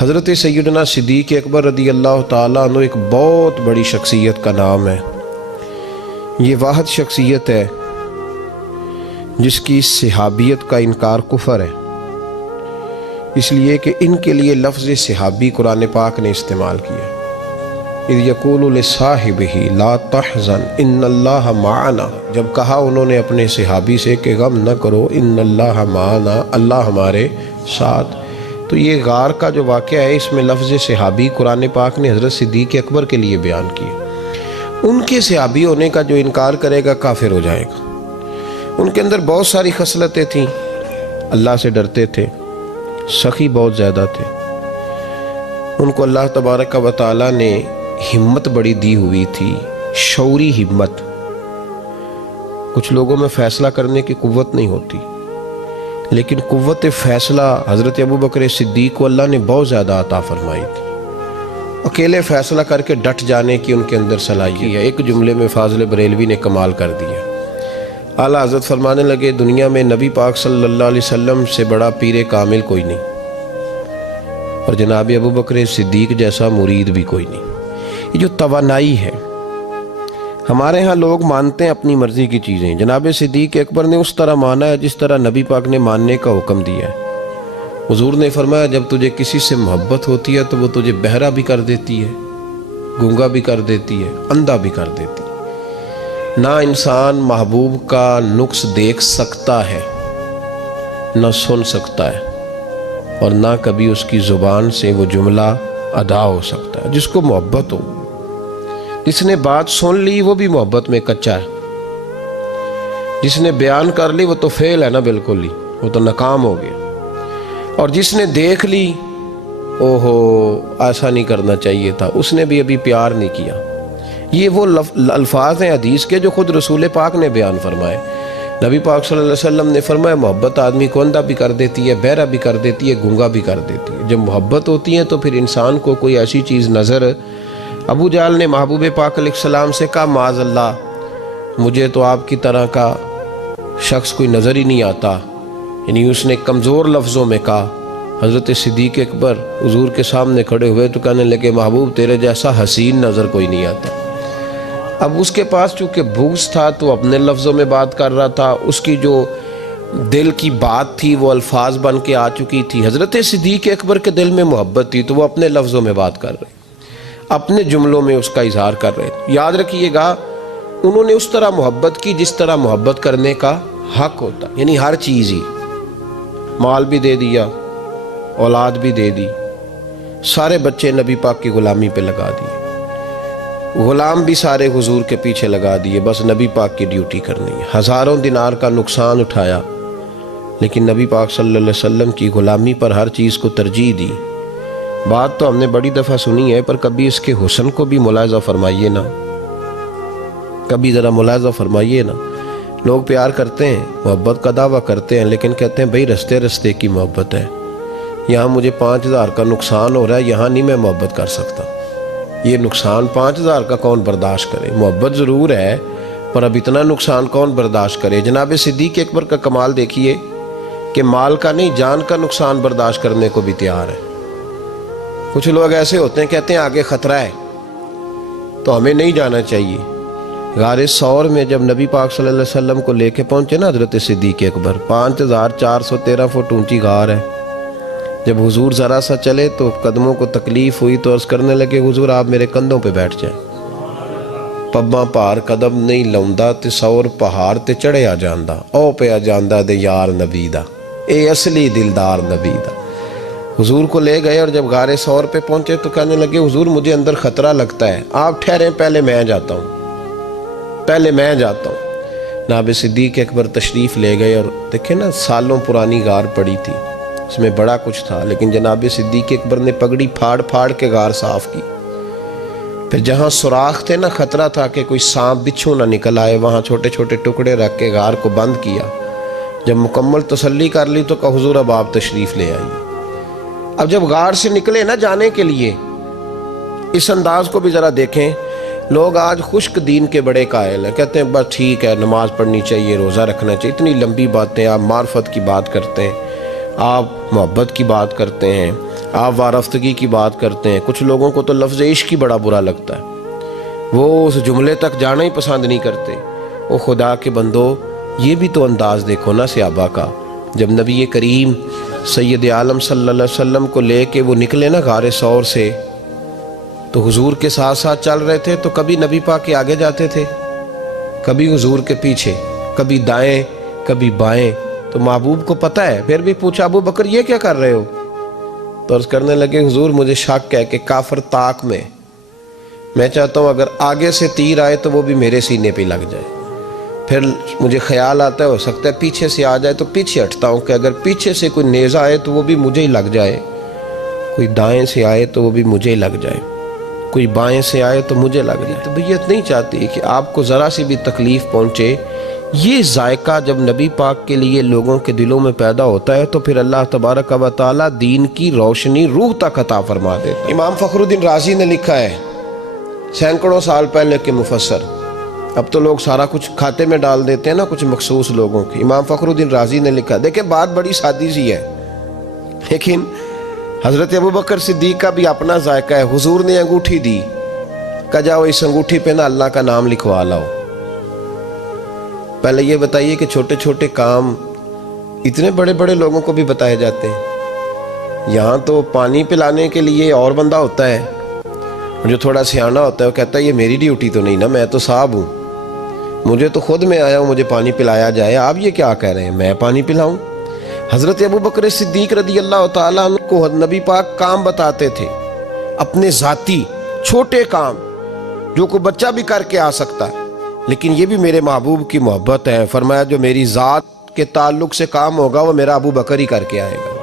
حضرت سیدنا صدیق اکبر رضی اللہ تعالیٰ عنہ ایک بہت بڑی شخصیت کا نام ہے۔ یہ واحد شخصیت ہے جس کی صحابیت کا انکار کفر ہے، اس لیے کہ ان کے لیے لفظ صحابی قرآن پاک نے استعمال کیا۔ اذ یقول لصاحبہ لا تحزن ان اللہ معنا، جب کہا انہوں نے اپنے صحابی سے کہ غم نہ کرو، ان اللہ معنا، اللہ ہمارے ساتھ۔ تو یہ غار کا جو واقعہ ہے، اس میں لفظ صحابی قرآن پاک نے حضرت صدیق اکبر کے لیے بیان کیا۔ ان کے صحابی ہونے کا جو انکار کرے گا کافر ہو جائے گا۔ ان کے اندر بہت ساری خصلتیں تھیں، اللہ سے ڈرتے تھے، سخی بہت زیادہ تھے، ان کو اللہ تبارک و تعالیٰ نے ہمت بڑی دی ہوئی تھی، شعوری ہمت۔ کچھ لوگوں میں فیصلہ کرنے کی قوت نہیں ہوتی، لیکن قوت فیصلہ حضرت ابوبکر صدیق کو اللہ نے بہت زیادہ عطا فرمائی تھی۔ اکیلے فیصلہ کر کے ڈٹ جانے کی ان کے اندر صلاحیت ہے۔ ایک جملے میں فاضل بریلوی نے کمال کر دیا۔ اعلیٰ حضرت فرمانے لگے، دنیا میں نبی پاک صلی اللہ علیہ وسلم سے بڑا پیر کامل کوئی نہیں، اور جناب ابوبکر صدیق جیسا مرید بھی کوئی نہیں۔ یہ جو توانائی ہے، ہمارے ہاں لوگ مانتے ہیں اپنی مرضی کی چیزیں، جناب صدیق اکبر نے اس طرح مانا ہے جس طرح نبی پاک نے ماننے کا حکم دیا ہے۔ حضور نے فرمایا، جب تجھے کسی سے محبت ہوتی ہے تو وہ تجھے بہرا بھی کر دیتی ہے، گونگا بھی کر دیتی ہے، اندھا بھی کر دیتی ہے۔ نہ انسان محبوب کا نقص دیکھ سکتا ہے، نہ سن سکتا ہے، اور نہ کبھی اس کی زبان سے وہ جملہ ادا ہو سکتا ہے۔ جس کو محبت ہو، جس نے بات سن لی وہ بھی محبت میں کچا ہے، جس نے بیان کر لی وہ تو فیل ہے نا، بالکل ہی وہ تو ناکام ہو گیا، اور جس نے دیکھ لی، اوہو ایسا نہیں کرنا چاہیے تھا، اس نے بھی ابھی پیار نہیں کیا۔ یہ وہ الفاظ ہیں حدیث کے جو خود رسول پاک نے بیان فرمائے۔ نبی پاک صلی اللہ علیہ وسلم نے فرمایا، محبت آدمی کو اندھا بھی کر دیتی ہے، بہرا بھی کر دیتی ہے، گونگا بھی کر دیتی ہے۔ جب محبت ہوتی ہے تو پھر انسان کو کوئی ایسی چیز نظر، ابو جہل نے محبوب پاک علیہ السلام سے کہا، معاذ اللہ، مجھے تو آپ کی طرح کا شخص کوئی نظر ہی نہیں آتا، یعنی اس نے کمزور لفظوں میں کہا۔ حضرت صدیق اکبر حضور کے سامنے کھڑے ہوئے تو کہنے لگے، محبوب تیرے جیسا حسین نظر کوئی نہیں آتا۔ اب اس کے پاس چونکہ بغض تھا تو اپنے لفظوں میں بات کر رہا تھا، اس کی جو دل کی بات تھی وہ الفاظ بن کے آ چکی تھی۔ حضرت صدیق اکبر کے دل میں محبت تھی تو وہ اپنے لفظوں میں بات کر رہے، اپنے جملوں میں اس کا اظہار کر رہے۔ یاد رکھیے گا، انہوں نے اس طرح محبت کی جس طرح محبت کرنے کا حق ہوتا، یعنی ہر چیز ہی، مال بھی دے دیا، اولاد بھی دے دی، سارے بچے نبی پاک کی غلامی پہ لگا دیے، غلام بھی سارے حضور کے پیچھے لگا دیے، بس نبی پاک کی ڈیوٹی کرنی ہے۔ ہزاروں دینار کا نقصان اٹھایا، لیکن نبی پاک صلی اللہ علیہ وسلم کی غلامی پر ہر چیز کو ترجیح دی۔ بات تو ہم نے بڑی دفعہ سنی ہے، پر کبھی اس کے حسن کو بھی ملاحظہ فرمائیے نا، کبھی ذرا ملاحظہ فرمائیے نا۔ لوگ پیار کرتے ہیں، محبت کا دعویٰ کرتے ہیں، لیکن کہتے ہیں بھئی رستے رستے کی محبت ہے، یہاں مجھے 5000 کا نقصان ہو رہا ہے، یہاں نہیں میں محبت کر سکتا۔ یہ نقصان 5000 کا کون برداشت کرے؟ محبت ضرور ہے، پر اب اتنا نقصان کون برداشت کرے؟ جناب صدیق اکبر کا کمال دیکھیے کہ مال کا نہیں، جان کا نقصان برداشت کرنے کو بھی تیار ہے۔ کچھ لوگ ایسے ہوتے ہیں، کہتے ہیں آگے خطرہ ہے تو ہمیں نہیں جانا چاہیے۔ غار ثور میں جب نبی پاک صلی اللہ علیہ وسلم کو لے کے پہنچے نا حضرت صدیق اکبر، 5413 فٹ اونچی غار ہے۔ جب حضور ذرا سا چلے تو قدموں کو تکلیف ہوئی تو عرض کرنے لگے، حضور آپ میرے کندھوں پہ بیٹھ جائیں، پباں پار قدم نہیں لاؤندا تے سور پہاڑ تے چڑھیا جاندا، او پیا جاندا دے یار نبی دا، اے اصلی دلدار نبی دا۔ حضور کو لے گئے اور جب غار ثور پہ پہنچے تو کہنے لگے، حضور مجھے اندر خطرہ لگتا ہے، آپ ٹھہریں، پہلے میں جاتا ہوں، پہلے میں جاتا ہوں۔ جناب صدیق اکبر تشریف لے گئے، اور دیکھیں نا سالوں پرانی غار پڑی تھی، اس میں بڑا کچھ تھا، لیکن جناب صدیق اکبر نے پگڑی پھاڑ پھاڑ کے غار صاف کی۔ پھر جہاں سوراخ تھے نا، خطرہ تھا کہ کوئی سانپ بچھو نہ نکل آئے، وہاں چھوٹے چھوٹے ٹکڑے رکھ کے غار کو بند کیا۔ جب مکمل تسلی کر لی تو کہا، حضور اب آپ تشریف لے آئیے۔ اب جب غار سے نکلے نا جانے کے لیے، اس انداز کو بھی ذرا دیکھیں۔ لوگ آج خشک دین کے بڑے قائل ہیں، کہتے ہیں بس ٹھیک ہے، نماز پڑھنی چاہیے، روزہ رکھنا چاہیے، اتنی لمبی باتیں، آپ معرفت کی بات کرتے ہیں، آپ محبت کی بات کرتے ہیں، آپ وارفتگی کی بات کرتے ہیں، کچھ لوگوں کو تو لفظ عشق ہی بڑا برا لگتا ہے، وہ اس جملے تک جانا ہی پسند نہیں کرتے۔ او خدا کے بندو، یہ بھی تو انداز دیکھو نا صحابہ کا، جب نبی کریم سید عالم صلی اللہ علیہ وسلم کو لے کے وہ نکلے نا غار ثور سے، تو حضور کے ساتھ ساتھ چل رہے تھے، تو کبھی نبی پاک کے آگے جاتے تھے، کبھی حضور کے پیچھے، کبھی دائیں کبھی بائیں۔ تو محبوب کو پتہ ہے، پھر بھی پوچھا ابو بکر یہ کیا کر رہے ہو؟ تو عرض کرنے لگے حضور مجھے شک ہے کہ کافر طاق میں چاہتا ہوں اگر آگے سے تیر آئے تو وہ بھی میرے سینے پہ لگ جائے، پھر مجھے خیال آتا ہے ہو سکتا ہے پیچھے سے آ جائے تو پیچھے ہٹتا ہوں کہ اگر پیچھے سے کوئی نیزہ آئے تو وہ بھی مجھے ہی لگ جائے، کوئی دائیں سے آئے تو وہ بھی مجھے ہی لگ جائے، کوئی بائیں سے آئے تو مجھے لگ جائے۔ طبیعت نہیں چاہتی کہ آپ کو ذرا سی بھی تکلیف پہنچے۔ یہ ذائقہ جب نبی پاک کے لیے لوگوں کے دلوں میں پیدا ہوتا ہے تو پھر اللہ تبارک و تعالیٰ دین کی روشنی روح تک عطا فرما دیتا ہے۔ امام فخر الدین رازی نے لکھا ہے، سینکڑوں سال پہلے کے مفسر، اب تو لوگ سارا کچھ کھاتے میں ڈال دیتے ہیں نا کچھ مخصوص لوگوں کی۔ امام فخر الدین رازی نے لکھا، دیکھیں بات بڑی سادی سی ہے، لیکن حضرت ابوبکر صدیق کا بھی اپنا ذائقہ ہے۔ حضور نے انگوٹھی دی، کہا جاؤ اس انگوٹھی پہ نا اللہ کا نام لکھوا لاؤ۔ پہلے یہ بتائیے کہ چھوٹے چھوٹے کام اتنے بڑے بڑے لوگوں کو بھی بتائے جاتے ہیں؟ یہاں تو پانی پلانے کے لیے اور بندہ ہوتا ہے، جو تھوڑا سیانا ہوتا ہے وہ کہتا ہے یہ میری ڈیوٹی تو نہیں نا، میں تو صاحب ہوں، مجھے تو خود میں آیا ہوں مجھے پانی پلایا جائے، آپ یہ کیا کہہ رہے ہیں میں پانی پلاؤں؟ حضرت ابوبکر صدیق رضی اللہ تعالیٰ عنہ کو نبی پاک کام بتاتے تھے، اپنے ذاتی چھوٹے کام جو کوئی بچہ بھی کر کے آ سکتا ہے، لیکن یہ بھی میرے محبوب کی محبت ہے۔ فرمایا جو میری ذات کے تعلق سے کام ہوگا وہ میرا ابو بکر ہی کر کے آئے گا۔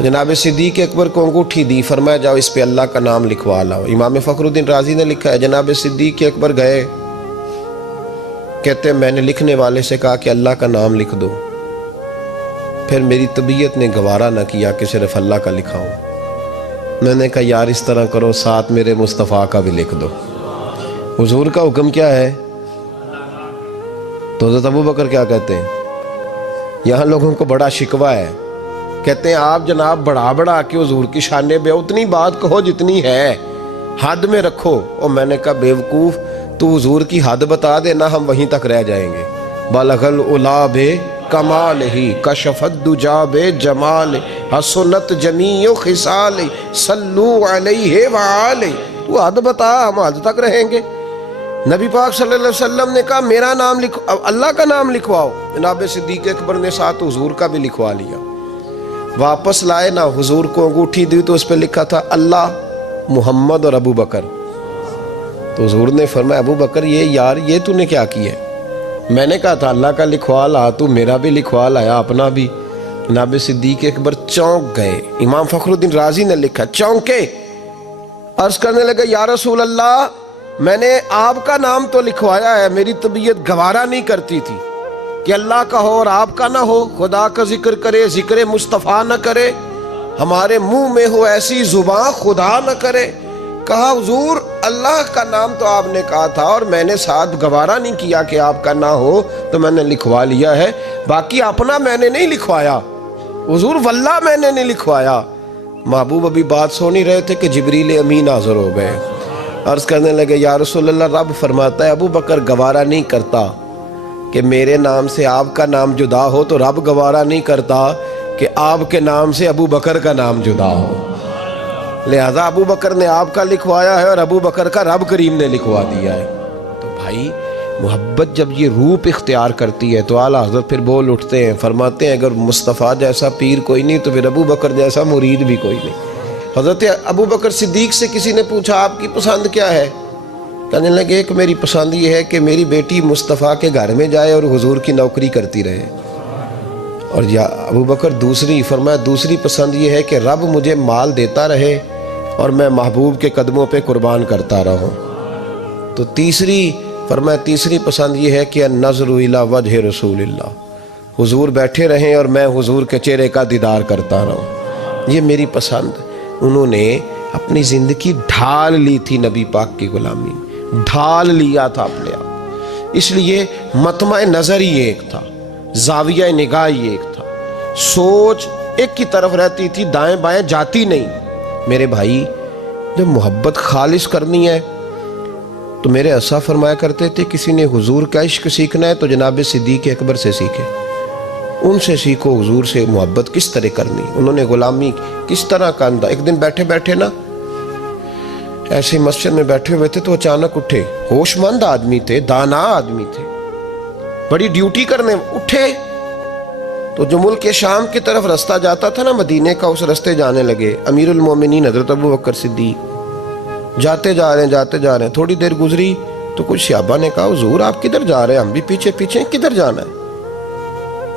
جناب صدیق اکبر کو انگوٹھی دی، فرمایا جاؤ اس پہ اللہ کا نام لکھوا لاؤ۔ امام فخر الدین رازی نے لکھا ہے جناب صدیق اکبر گئے، کہتے ہیں میں نے لکھنے والے سے کہا کہ اللہ کا نام لکھ دو، پھر میری طبیعت نے گوارا نہ کیا کہ صرف اللہ کا لکھاؤں، میں نے کہا یار اس طرح کرو ساتھ میرے مصطفیٰ کا بھی لکھ دو۔ حضور کا حکم کیا ہے؟ تو حضرت ابوبکر کیا کہتے ہیں؟ یہاں لوگوں کو بڑا شکوہ ہے، کہتے ہیں آپ جناب بڑھا کے حضور کی شانے بے اتنی بات کہو جتنی ہے، حد میں رکھو۔ اور میں نے کہا بیوقوف تو حضور کی حد بتا دینا، ہم وہیں تک رہ جائیں گے۔ بالغ العلا بے کمال ہی کشف الدجا بے جمال حسنت جمیع خصال صلو علیہ وآلہ، تو حد بتا ہم حد تک رہیں گے۔ نبی پاک صلی اللہ علیہ وسلم نے کہا میرا نام لکھو، اللہ کا نام لکھواؤ۔ جناب صدیق اکبر نے ساتھ حضور کا بھی لکھوا لیا۔ واپس لائے نا، حضور کو انگوٹھی دی تو اس پہ لکھا تھا اللہ، محمد اور ابو بکر۔ تو حضور نے فرمایا ابو بکر یہ تو نے کیا کیا ہے؟ میں نے کہا تھا اللہ کا لکھوا لا، تو میرا بھی لکھوا لایا اپنا بھی۔ جناب صدیق اکبر چونک گئے۔ امام فخر الدین رازی نے لکھا چونکے، عرض کرنے لگے یا رسول اللہ میں نے آپ کا نام تو لکھوایا ہے، میری طبیعت گوارا نہیں کرتی تھی کہ اللہ کا ہو اور آپ کا نہ ہو، خدا کا ذکر کرے ذکر مصطفیٰ نہ کرے، ہمارے منہ میں ہو ایسی زبان خدا نہ کرے۔ کہا حضور اللہ کا نام تو آپ نے کہا تھا اور میں نے ساتھ گوارا نہیں کیا کہ آپ کا نہ ہو، تو میں نے لکھوا لیا ہے، باقی اپنا میں نے نہیں لکھوایا حضور، واللہ میں نے نہیں لکھوایا۔ محبوب ابھی بات سو نہیں رہے تھے کہ جبریل امین حاضر ہو گئے، عرض کرنے لگے یا رسول اللہ رب فرماتا ہے ابو بکر گوارا نہیں کرتا کہ میرے نام سے آپ کا نام جدا ہو، تو رب گوارا نہیں کرتا کہ آپ کے نام سے ابو بکر کا نام جدا ہو، لہذا ابو بکر نے آپ کا لکھوایا ہے اور ابو بکر کا رب کریم نے لکھوا دیا ہے۔ تو بھائی محبت جب یہ روپ اختیار کرتی ہے تو اعلیٰ حضرت پھر بول اٹھتے ہیں، فرماتے ہیں اگر مصطفیٰ جیسا پیر کوئی نہیں تو پھر ابو بکر جیسا مرید بھی کوئی نہیں۔ حضرت ابو بکر صدیق سے کسی نے پوچھا آپ کی پسند کیا ہے؟ کہنے لگے ایک میری پسند یہ ہے کہ میری بیٹی مصطفیٰ کے گھر میں جائے اور حضور کی نوکری کرتی رہے، اور یا ابو بکر دوسری، فرمایا دوسری پسند یہ ہے کہ رب مجھے مال دیتا رہے اور میں محبوب کے قدموں پہ قربان کرتا رہوں۔ تو تیسری، فرمایا تیسری پسند یہ ہے کہ النظر الی وجہ رسول اللہ، حضور بیٹھے رہیں اور میں حضور کے چہرے کا دیدار کرتا رہوں، یہ میری پسند۔ انہوں نے اپنی زندگی ڈھال لی تھی نبی پاک کی غلامی، ڈھال لیا تھا اپنے آپ، اس لیے مطمع نظر ہی ایک تھا، زاویہ نگاہ ہی ایک تھا، سوچ ایک کی طرف رہتی تھی، دائیں بائیں جاتی نہیں۔ میرے بھائی، جب محبت خالص کرنی ہے تو میرے اسا فرمایا کرتے تھے کسی نے حضور کا عشق سیکھنا ہے تو جناب صدیق اکبر سے سیکھے، ان سے سیکھو حضور سے محبت کس طرح کرنی، انہوں نے غلامی کس طرح کا انداز۔ ایک دن بیٹھے بیٹھے نا ایسے مسجد میں بیٹھے ہوئے تھے تو اچانک اٹھے، ہوش مند آدمی تھے، دانا آدمی تھے، بڑی ڈیوٹی کرنے اٹھے تو جو ملک شام کی طرف رستہ جاتا تھا نا مدینے کا، اس رستے جانے لگے۔ امیر المومنین حضرت ابو بکر صدیق جاتے جا رہے ہیں، تھوڑی دیر گزری تو کچھ صحابہ نے کہا حضور آپ کدھر جا رہے ہیں؟ ہم بھی پیچھے پیچھے، کدھر جانا ہے؟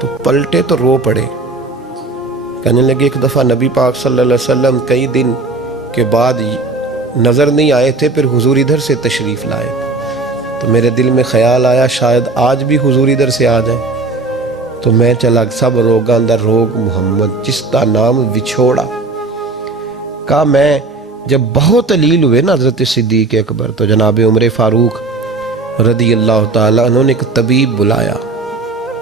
تو پلٹے تو رو پڑے، کہنے لگے ایک دفعہ نبی پاک صلی اللہ علیہ وسلم کئی دن کے بعد نظر نہیں آئے تھے، پھر حضور ادھر سے تشریف لائے تو میرے دل میں خیال آیا شاید آج بھی حضور ادھر سے آ جائیں، تو میں چلا سب روگاں اندر روگ محمد جس کا نام وچھوڑا۔ کہا میں جب بہت علیل ہوئے نا حضرت صدیق اکبر تو جناب عمر فاروق رضی اللہ تعالیٰ انہوں نے ایک طبیب بلایا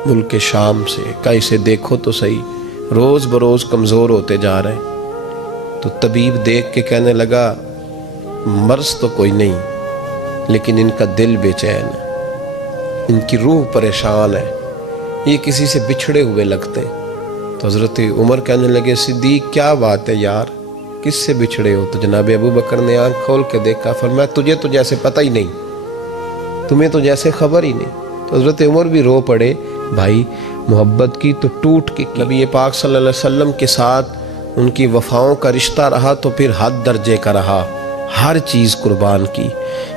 ملک شام سے، کہا اسے دیکھو تو صحیح، روز بروز کمزور ہوتے جا رہے ہیں۔ تو طبیب دیکھ کے کہنے لگا مرض تو کوئی نہیں لیکن ان کا دل بے چین ہے، ان کی روح پریشان ہے، یہ کسی سے بچھڑے ہوئے لگتے ہیں۔ تو حضرت عمر کہنے لگے صدیق کیا بات ہے یار، کس سے بچھڑے ہو؟ تو جناب ابو بکر نے آنکھ کھول کے دیکھا، فرمایا تجھے تو جیسے پتہ ہی نہیں، تمہیں تو جیسے خبر ہی نہیں۔ تو حضرت عمر بھی رو پڑے، بھائی محبت کی تو ٹوٹ کے نبی پاک صلی اللہ علیہ وسلم کے ساتھ ان کی وفاؤں کا رشتہ رہا تو پھر حد درجے کا رہا، ہر چیز قربان کی۔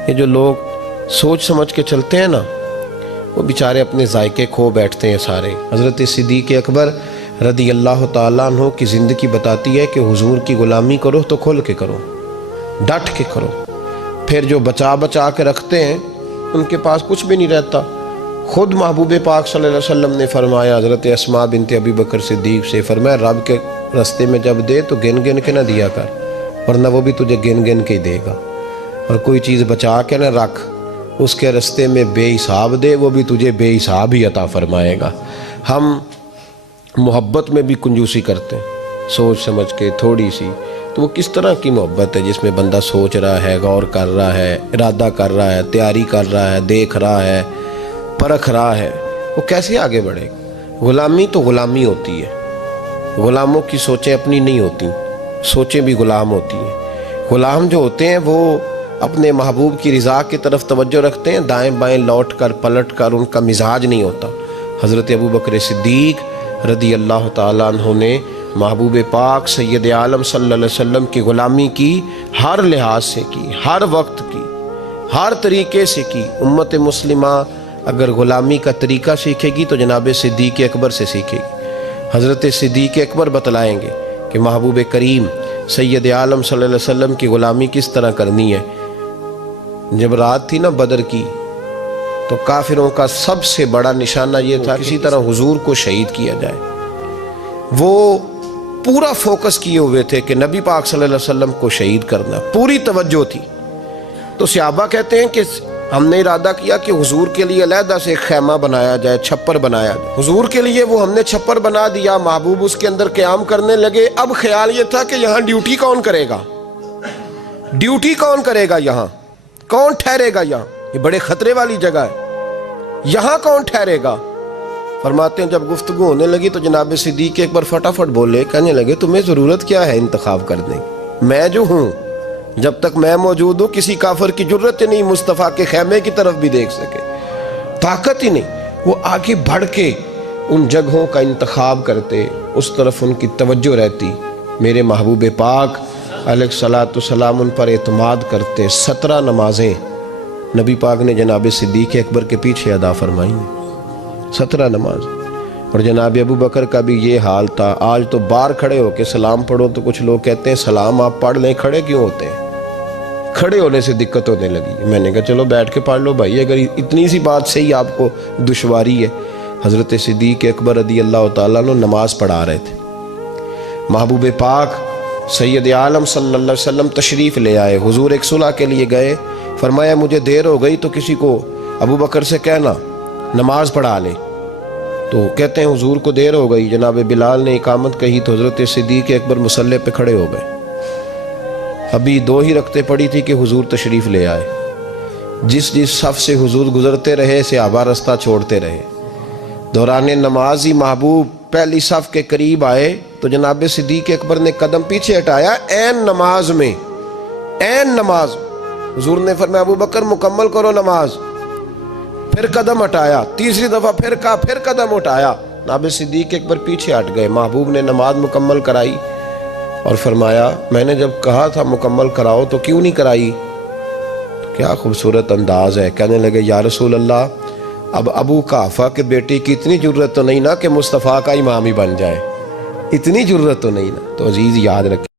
یہ جو لوگ سوچ سمجھ کے چلتے ہیں نا وہ بیچارے اپنے ذائقے کھو بیٹھتے ہیں سارے۔ حضرت صدیق اکبر رضی اللہ تعالیٰ عنہ کی زندگی بتاتی ہے کہ حضور کی غلامی کرو تو کھل کے کرو، ڈٹ کے کرو، پھر جو بچا بچا کے رکھتے ہیں ان کے پاس کچھ بھی نہیں رہتا۔ خود محبوب پاک صلی اللہ علیہ وسلم نے فرمایا حضرت اسماء بنت ابی بکر صدیق سے، فرمایا رب کے رستے میں جب دے تو گن گن کے نہ دیا کر، ورنہ وہ بھی تجھے گن گن کے ہی دے گا، اور کوئی چیز بچا کے نہ رکھ، اس کے رستے میں بے حساب دے، وہ بھی تجھے بے حساب ہی عطا فرمائے گا۔ ہم محبت میں بھی کنجوسی کرتے ہیں سوچ سمجھ کے تھوڑی سی، تو وہ کس طرح کی محبت ہے جس میں بندہ سوچ رہا ہے، غور کر رہا ہے، ارادہ کر رہا ہے، تیاری کر رہا ہے، دیکھ رہا ہے، پرکھ رہا ہے، وہ کیسے آگے بڑھے گا؟ غلامی تو غلامی ہوتی ہے، غلاموں کی سوچیں اپنی نہیں ہوتی، سوچیں بھی غلام ہوتی ہیں۔ غلام جو ہوتے ہیں وہ اپنے محبوب کی رضا کی طرف توجہ رکھتے ہیں، دائیں بائیں لوٹ کر پلٹ کر ان کا مزاج نہیں ہوتا۔ حضرت ابو بکر صدیق رضی اللہ تعالیٰ عنہ نے محبوب پاک سید عالم صلی اللہ علیہ وسلم کی غلامی کی، ہر لحاظ سے کی، ہر وقت کی، ہر طریقے سے کی۔ امت مسلمہ اگر غلامی کا طریقہ سیکھے گی تو جناب صدیق اکبر سے سیکھے گی۔ حضرت صدیق اکبر بتلائیں گے کہ محبوب کریم سید عالم صلی اللہ علیہ وسلم کی غلامی کس طرح کرنی ہے۔ جب رات تھی نا بدر کی تو کافروں کا سب سے بڑا نشانہ یہ تھا کسی طرح حضور کو شہید کیا جائے۔ وہ پورا فوکس کیے ہوئے تھے کہ نبی پاک صلی اللہ علیہ وسلم کو شہید کرنا، پوری توجہ تھی۔ تو صحابہ کہتے ہیں کہ ہم نے ارادہ کیا کہ حضور کے لیے علیحدہ سے ایک خیمہ بنایا جائے، چھپر بنایا جائے۔ حضور کے لیے وہ ہم نے چھپر بنا دیا، محبوب اس کے اندر قیام کرنے لگے۔ اب خیال یہ تھا کہ یہاں ڈیوٹی کون کرے گا، ڈیوٹی کون کرے گا، یہاں کون ٹھہرے گا، یہاں یہ بڑے خطرے والی جگہ ہے، یہاں کون ٹھہرے گا۔ فرماتے ہیں جب گفتگو ہونے لگی تو جناب صدیق اکبر فٹافٹ بولے، کہنے لگے تمہیں ضرورت کیا ہے انتخاب کرنے کی، میں جو ہوں، جب تک میں موجود ہوں کسی کافر کی جرت ہی نہیں مصطفیٰ کے خیمے کی طرف بھی دیکھ سکے، طاقت ہی نہیں۔ وہ آگے بڑھ کے ان جگہوں کا انتخاب کرتے، اس طرف ان کی توجہ رہتی۔ میرے محبوب پاک علیہ الصلوۃ والسلام ان پر اعتماد کرتے۔ 17 نمازیں نبی پاک نے جناب صدیق اکبر کے پیچھے ادا فرمائیں، 17 نماز۔ اور جناب ابو بکر کا بھی یہ حال تھا۔ آج تو باہر کھڑے ہو کے سلام پڑھو تو کچھ لوگ کہتے ہیں سلام آپ پڑھ لیں، کھڑے کیوں ہوتے ہیں؟ کھڑے ہونے سے دقت ہونے لگی۔ میں نے کہا چلو بیٹھ کے پڑھ لو بھائی، اگر اتنی سی بات سے ہی آپ کو دشواری ہے۔ حضرت صدیق اکبر رضی اللہ تعالیٰ عنہ نماز پڑھا رہے تھے، محبوب پاک سید عالم صلی اللہ علیہ وسلم تشریف لے آئے۔ حضور ایک صلح کے لیے گئے، فرمایا مجھے دیر ہو گئی تو کسی کو ابو بکر سے کہنا نماز پڑھا لے۔ تو کہتے ہیں حضور کو دیر ہو گئی، جناب بلال نے اقامت کہی تو حضرت صدیق اکبر مصلی پہ کھڑے ہو گئے. ابھی 2 ہی رکعتیں پڑی تھی کہ حضور تشریف لے آئے. جس صف سے حضور گزرتے رہے صحابہ رستہ چھوڑتے رہے. دوران نماز ہی محبوب پہلی صف کے قریب آئے تو جناب صدیق اکبر نے قدم پیچھے ہٹایا. عین نماز میں، عین نماز حضور نے فرمایا ابو بکر مکمل کرو نماز. پھر قدم ہٹایا، تیسری دفعہ پھر کہا، پھر قدم ہٹایا. جناب صدیق اکبر پیچھے ہٹ گئے. محبوب نے نماز مکمل کرائی اور فرمایا میں نے جب کہا تھا مکمل کراؤ تو کیوں نہیں کرائی؟ کیا خوبصورت انداز ہے. کہنے لگے یا رسول اللہ اب ابو قحافہ کے بیٹے کی اتنی جرت تو نہیں نا کہ مصطفیٰ کا امام ہی بن جائے، اتنی جرت تو نہیں نا. تو عزیز یاد رکھیں